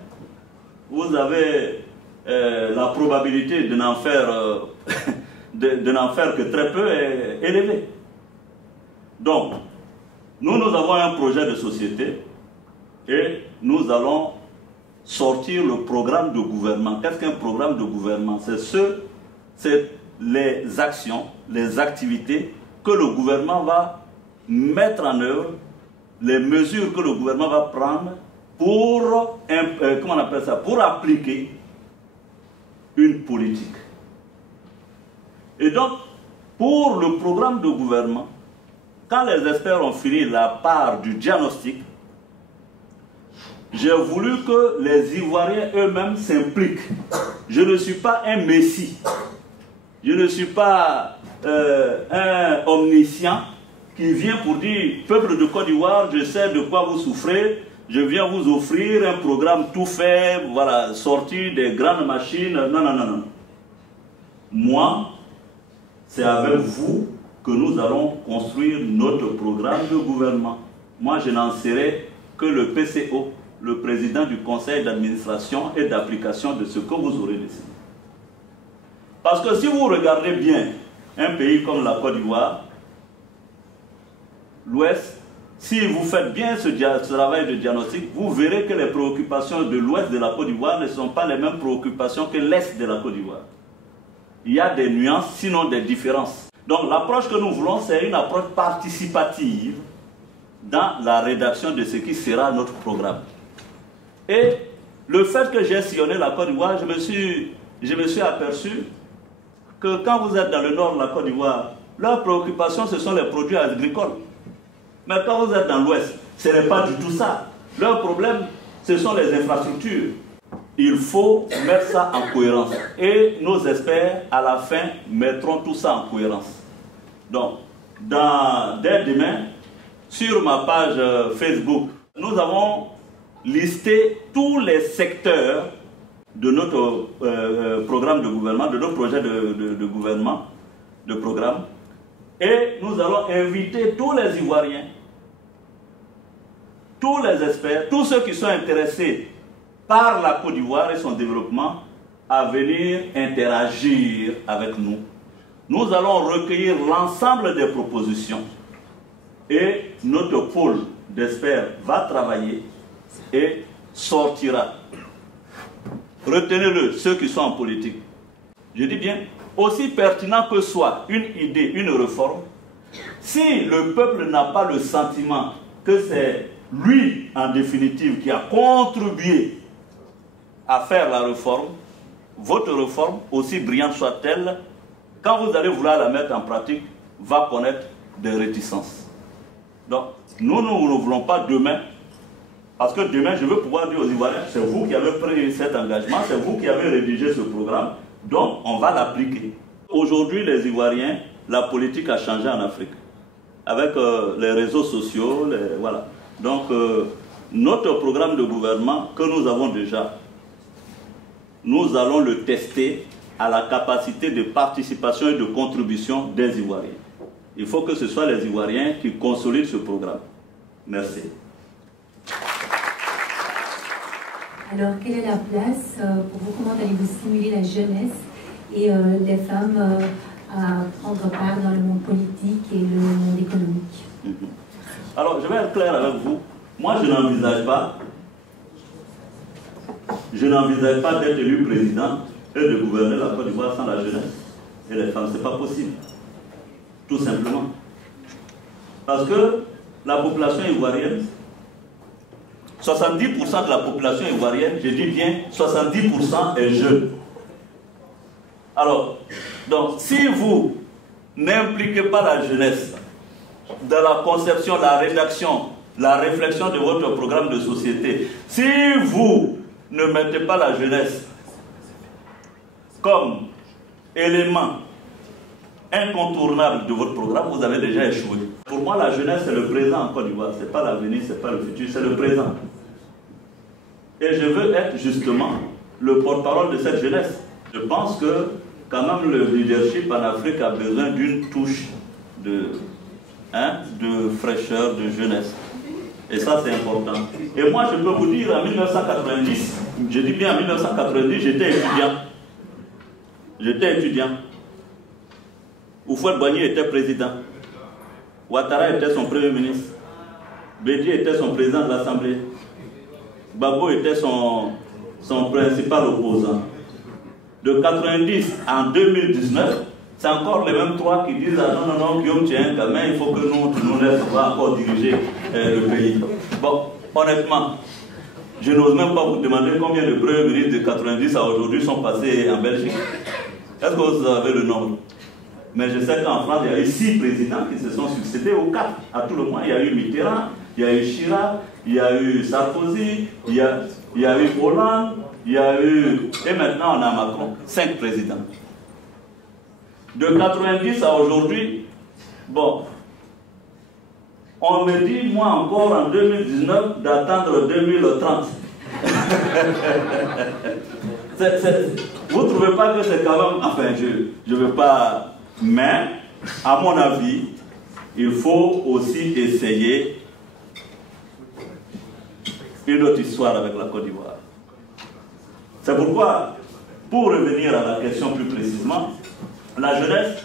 vous avez la probabilité de n'en faire, que très peu est élevée. Donc, nous avons un projet de société et nous allons sortir le programme de gouvernement. Qu'est-ce qu'un programme de gouvernement? C'est les actions, les activités que le gouvernement va mettre en œuvre, les mesures que le gouvernement va prendre pour, comment on appelle ça, pour appliquer une politique. Et donc, pour le programme de gouvernement, quand les experts ont fini la part du diagnostic, j'ai voulu que les Ivoiriens eux-mêmes s'impliquent. Je ne suis pas un messie. Je ne suis pas un omniscient qui vient pour dire, peuple de Côte d'Ivoire, je sais de quoi vous souffrez, je viens vous offrir un programme tout fait, voilà, sorti des grandes machines. Non, non, non, non. Moi, c'est avec vous que nous allons construire notre programme de gouvernement. Moi, je n'en serai que le PCO, le président du conseil d'administration et d'application de ce que vous aurez décidé. Parce que si vous regardez bien un pays comme la Côte d'Ivoire, l'Ouest, si vous faites bien ce travail de diagnostic, vous verrez que les préoccupations de l'Ouest de la Côte d'Ivoire ne sont pas les mêmes préoccupations que l'Est de la Côte d'Ivoire. Il y a des nuances, sinon des différences. Donc l'approche que nous voulons, c'est une approche participative dans la rédaction de ce qui sera notre programme. Et le fait que j'ai sillonné la Côte d'Ivoire, je me suis aperçu que quand vous êtes dans le nord de la Côte d'Ivoire, leurs préoccupations, ce sont les produits agricoles. Mais quand vous êtes dans l'ouest, ce n'est pas du tout ça. Leur problème, ce sont les infrastructures. Il faut mettre ça en cohérence. Et nos experts, à la fin, mettront tout ça en cohérence. Donc, dès demain, sur ma page Facebook, nous avons listé tous les secteurs de notre programme de gouvernement, de notre projet de gouvernement, de programme. Et nous allons inviter tous les Ivoiriens, tous les experts, tous ceux qui sont intéressés par la Côte d'Ivoire et son développement à venir interagir avec nous. Nous allons recueillir l'ensemble des propositions et notre pôle d'experts va travailler et sortira. Retenez-le, ceux qui sont en politique. Je dis bien, aussi pertinent que soit une idée, une réforme, si le peuple n'a pas le sentiment que c'est lui, en définitive, qui a contribué à faire la réforme, votre réforme, aussi brillante soit-elle, quand vous allez vouloir la mettre en pratique, va connaître des réticences. Donc, nous ne voulons pas demain, parce que demain, je veux pouvoir dire aux Ivoiriens, c'est vous qui avez pris cet engagement, c'est vous qui avez rédigé ce programme, donc on va l'appliquer. Aujourd'hui, les Ivoiriens, la politique a changé en Afrique, avec les réseaux sociaux, voilà. Donc, notre programme de gouvernement que nous avons déjà, nous allons le tester à la capacité de participation et de contribution des Ivoiriens. Il faut que ce soit les Ivoiriens qui consolident ce programme. Merci. Alors, quelle est la place pour vous? Comment allez-vous stimuler la jeunesse et les femmes à prendre part dans le monde politique et le monde économique? Alors, je vais être clair avec vous. Moi, je n'envisage pas d'être élu président et de gouverner la Côte d'Ivoire sans la jeunesse. et les femmes. Ce n'est pas possible. Tout simplement. Parce que la population ivoirienne, 70% de la population ivoirienne, je dis bien 70% est jeune. Alors, donc, si vous n'impliquez pas la jeunesse dans la conception, la rédaction, la réflexion de votre programme de société, si vous ne mettez pas la jeunesse comme élément incontournable de votre programme, vous avez déjà échoué. Pour moi, la jeunesse, c'est le présent en Côte d'Ivoire. Ce n'est pas l'avenir, ce n'est pas le futur, c'est le présent. Et je veux être justement le porte-parole de cette jeunesse. Je pense que quand même le leadership en Afrique a besoin d'une touche de fraîcheur, de jeunesse. Et ça, c'est important. Et moi, je peux vous dire, en 1990, je dis bien en 1990, j'étais étudiant. J'étais étudiant. Houphouët-Boigny était président. Ouattara était son premier ministre. Bédi était son président de l'Assemblée. Gbagbo était son principal opposant. De 90 en 2019, c'est encore les mêmes trois qui disent « Ah non, non, non, Guillaume, tu es un gamin, il faut que nous laissions encore diriger le pays. » Bon, honnêtement, je n'ose même pas vous demander combien de premiers ministres de 90 à aujourd'hui sont passés en Belgique. Est-ce que vous avez le nombre? Mais je sais qu'en France, il y a eu 6 présidents qui se sont succédés aux 4. À tout le moins, il y a eu Mitterrand, il y a eu Chirac, il y a eu Sarkozy, il y a eu Hollande, il y a eu... Et maintenant, on a Macron. 5 présidents. De 90 à aujourd'hui, bon, on me dit, moi encore en 2019, d'attendre 2030. Vous ne trouvez pas que c'est quand même... Enfin, je ne veux pas... Mais, à mon avis, il faut aussi essayer une autre histoire avec la Côte d'Ivoire. C'est pourquoi, pour revenir à la question plus précisément, la jeunesse,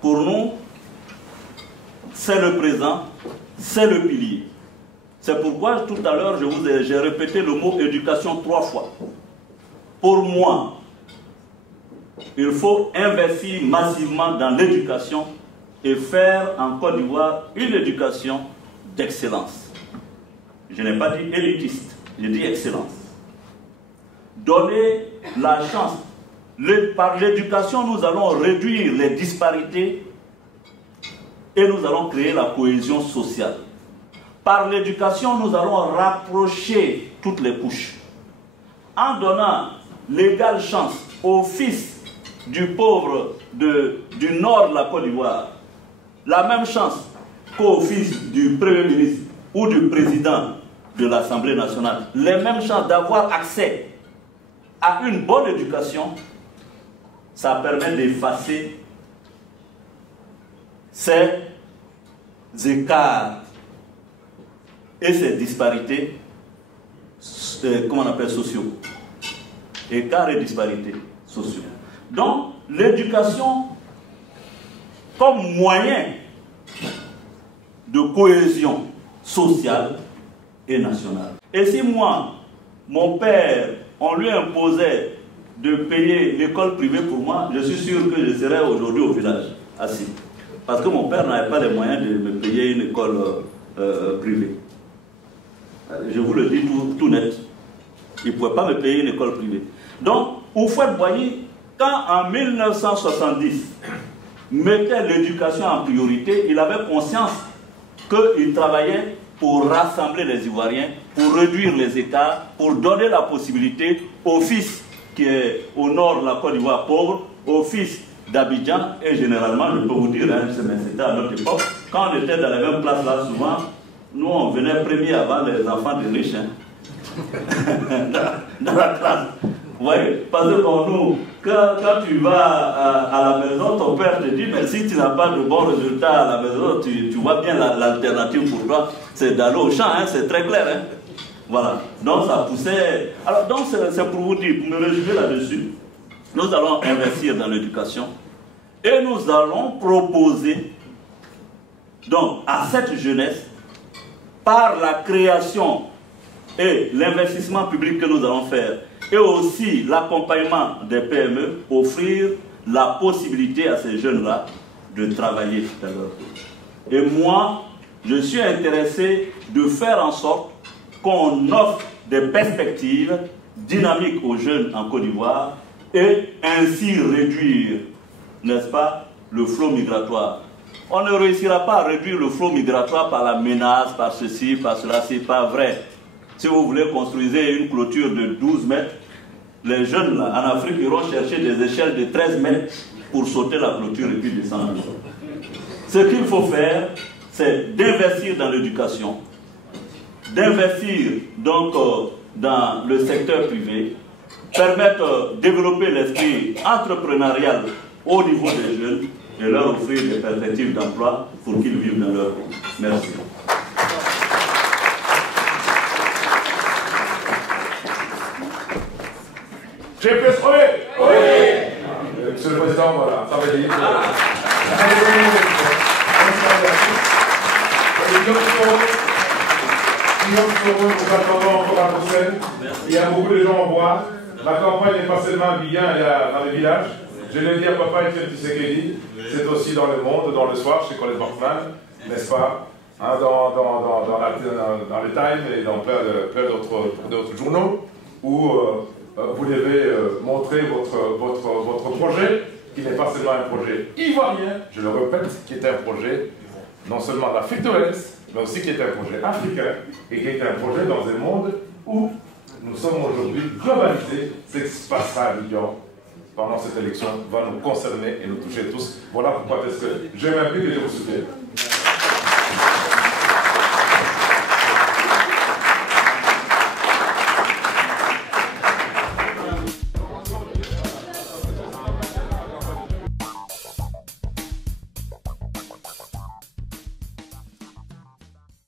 pour nous, c'est le présent, c'est le pilier. C'est pourquoi, tout à l'heure, j'ai répété le mot éducation 3 fois. Pour moi, il faut investir massivement dans l'éducation et faire en Côte d'Ivoire une éducation d'excellence. Je n'ai pas dit élitiste, j'ai dit excellence. Donner la chance. Par l'éducation, nous allons réduire les disparités et nous allons créer la cohésion sociale. Par l'éducation, nous allons rapprocher toutes les couches. En donnant l'égale chance aux fils du pauvre du nord de la Côte d'Ivoire, la même chance qu'au fils du Premier ministre ou du président de l'Assemblée nationale, les mêmes chances d'avoir accès à une bonne éducation, ça permet d'effacer ces écarts et ces disparités, comment on appelle, sociaux. Écarts et disparités sociaux. Donc, l'éducation comme moyen de cohésion sociale et nationale. Et si moi, mon père, on lui imposait de payer l'école privée pour moi, je suis sûr que je serais aujourd'hui au village, assis. Parce que mon père n'avait pas les moyens de me payer une école privée. Je vous le dis tout net. Il ne pouvait pas me payer une école privée. Donc, Houphouët-Boigny, quand en 1970, mettait l'éducation en priorité, il avait conscience qu'il travaillait pour rassembler les Ivoiriens, pour réduire les écarts, pour donner la possibilité aux fils qui est au nord de la Côte d'Ivoire pauvre, aux fils d'Abidjan, et généralement, je peux vous dire, hein, c'était à notre époque, quand on était dans les mêmes places là, souvent, nous on venait premier avant les enfants des riches, hein, dans la classe. Vous voyez, parce que pour nous, quand tu vas à la maison, ton père te dit, mais si tu n'as pas de bons résultats à la maison, tu vois bien l'alternative pour toi, c'est d'aller au champ, hein, c'est très clair. Hein. Voilà, donc ça poussait... Alors, donc c'est pour vous dire, pour me résumer là-dessus, nous allons investir dans l'éducation et nous allons proposer donc à cette jeunesse, par la création et l'investissement public que nous allons faire, et aussi l'accompagnement des PME, offrir la possibilité à ces jeunes-là de travailler à leur tour. Et moi, je suis intéressé de faire en sorte qu'on offre des perspectives dynamiques aux jeunes en Côte d'Ivoire et ainsi réduire, n'est-ce pas, le flot migratoire. On ne réussira pas à réduire le flot migratoire par la menace, par ceci, par cela, c'est pas vrai. Si vous voulez construire une clôture de 12 mètres, les jeunes là, en Afrique iront chercher des échelles de 13 mètres pour sauter la clôture et puis descendre. Ce qu'il faut faire, c'est d'investir dans l'éducation, d'investir donc dans le secteur privé, permettre de développer l'esprit entrepreneurial au niveau des jeunes et leur offrir des perspectives d'emploi pour qu'ils vivent dans leur pays. Merci. Oui. Monsieur le Président, voilà, ça va dire. Il y a beaucoup de gens en bois. La campagne n'est pas seulement à Biguin, elle est dans les villages. Je l'ai dit à Papa Etienne Tshisekedi, c'est aussi dans le monde, dans le soir, chez Colette Bortman, n'est-ce pas, hein, dans les Times et dans plein d'autres journaux, où vous devez montrer votre projet, qui n'est pas seulement un projet ivoirien, je le répète, qui est un projet non seulement d'Afrique de l'Est, mais aussi qui est un projet africain, et qui est un projet dans un monde où nous sommes aujourd'hui globalisés. Ce qui se passera à Abidjan pendant cette élection va nous concerner et nous toucher tous. Voilà pourquoi est-ce que je m'implique et je vous soutiens.